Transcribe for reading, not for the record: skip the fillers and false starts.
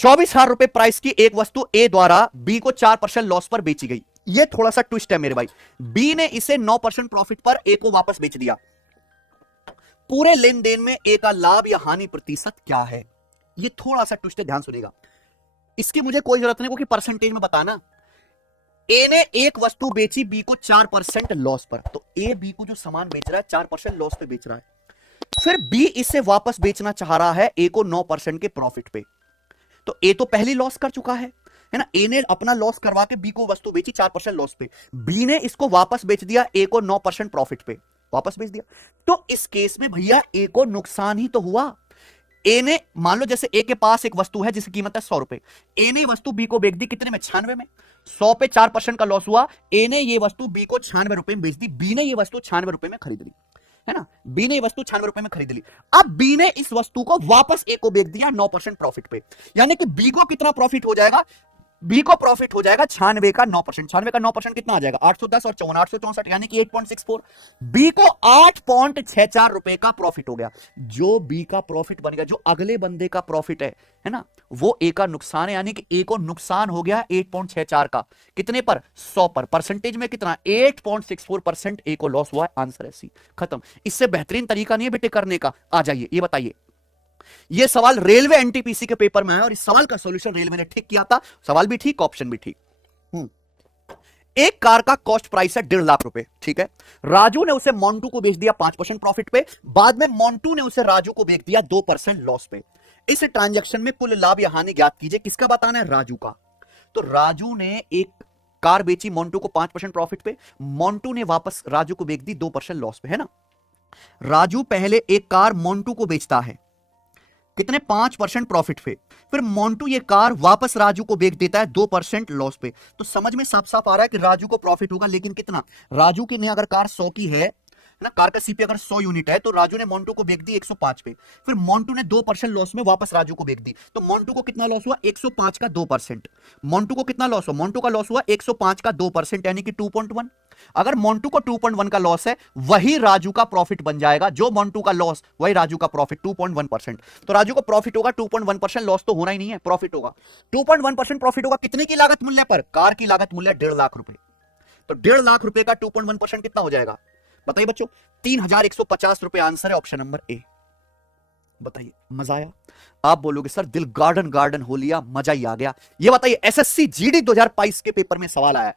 24,000 रुपए प्राइस की एक वस्तु ए द्वारा बी को 4% लॉस पर बेची गई। ये थोड़ा सा ट्विस्ट है मेरे भाई। बी ने इसे 9% प्रॉफिट पर ए को वापस बेच दिया। पूरे लेन देन में ए का लाभ या हानि प्रतिशत क्या है? ये थोड़ा सा ट्विस्ट है, ध्यान सुनिएगा। इसकी मुझे कोई जरूरत नहीं क्योंकि परसेंटेज में बताना। ए ने एक वस्तु बेची बी को 4% लॉस पर, तो ए बी को जो सामान बेच रहा है 4% लॉस पे बेच रहा है। फिर बी इसे वापस बेचना चाह रहा है ए को 9% के प्रॉफिट पे। तो ए तो पहली लॉस कर चुका है ना। ए ने अपना लॉस करवा के बी को वस्तु बेची 4% लॉस पे, बी ने इसको वापस बेच दिया ए को 9% प्रॉफिट पे, वापस बेच दिया। तो इस केस में भैया ए को नुकसान ही तो हुआ। ए ने मान लो जैसे ए के पास एक वस्तु है जिसकी कीमत है 100 रुपए, ए ने वस्तु बी को बेच दी कितने में? 96 में। 100 पे 4% का लॉस हुआ, ए ने ये वस्तु बी को 96 रुपए में बेच दी, बी ने ये वस्तु 96 रुपए में खरीद ली, है ना। बी ने ये वस्तु 96 रुपए में खरीद ली। अब बी ने इस वस्तु को वापस ए को बेच दिया 9% प्रॉफिट पे, यानी कि बी को कितना प्रॉफिट हो जाएगा? बी को प्रॉफिट हो जाएगा 96 का 9%। 96 का 9% कितना आ जाएगा? 810 और 54 864, यानी कि 8.64। बी को 8.64 रुपए का प्रॉफिट हो गया। जो बी का प्रॉफिट बन गया, जो अगले बंदे का प्रॉफिट है ना, वो ए का नुकसान है, यानी कि ए को नुकसान हो गया 8.64 का। कितने पर? 100 पर। परसेंटेज में कितना? 8.64% ए को लॉस हुआ है। आंसर है सी। खत्म। इससे बेहतरीन तरीका नहीं है बेटे करने का। आ जाइए, ये बताइए। यह सवाल रेलवे एनटीपीसी के पेपर में है और इस सवाल का सॉल्यूशन रेलवे ने ठीक किया था। सवाल भी ठीक, ऑप्शन भी ठीक। एक कार का कॉस्ट प्राइस है 1.5 लाख रुपए, ठीक है। राजू ने उसे मोंटू को बेच दिया 5% प्रॉफिट पे, बाद में मोंटू ने उसे राजू को बेच दिया 2% लॉस पे। इस ट्रांजैक्शन में कुल लाभ या हानि ज्ञात कीजिए। किसका बताना है? राजू का। तो राजू ने एक कार बेची मोंटू को 5% प्रॉफिट पे, मोंटू ने वापस राजू को बेच दी 2% लॉस पे, है ना। राजू पहले एक कार मोंटू को बेचता है कितने? 5% प्रॉफिट पे। फिर मोंटू ये कार वापस राजू को बेच देता है 2% लॉस पे। तो समझ में साफ साफ आ रहा है कि राजू को प्रॉफिट होगा, लेकिन कितना? राजू की ने अगर कार 100 की है ना, कार का सीपी अगर 100 यूनिट है, तो राजू ने मोंटू को बेच दी 105 पे। फिर मोंटू ने 2% लॉस में वापस राजू को बेच दी, तो मोंटू को कितना लॉस हुआ? 105 का 2%। मोंटू को कितना लॉस हुआ? मोंटू का लॉस हुआ 105 का 2%, यानी कि 2.1। अगर मोंटू को 2.1 का लॉस है, वही राजू का प्रॉफिट बन जाएगा। जो मोंटू का लॉस वही राजू का प्रॉफिट, 2.1%। तो राजू को प्रॉफिट होगा 2.1%, लॉस तो होना ही नहीं है, प्रॉफिट होगा 2.1% प्रॉफिट होगा। कितने की लागत मूल्य पर? कार की लागत मूल्य 1.5 लाख रुपए। तो 1.5 लाख रुपए का 2.1% कितना हो जाएगा? बताइए बच्चों। 3,150 रुपए। आंसर है ऑप्शन नंबर ए। बताइए, मजा आया? आप बोलोगे सर दिल गार्डन गार्डन हो लिया, मजा ही आ गया। ये बताइए, एसएससी जीडी 2022 के पेपर में सवाल आया,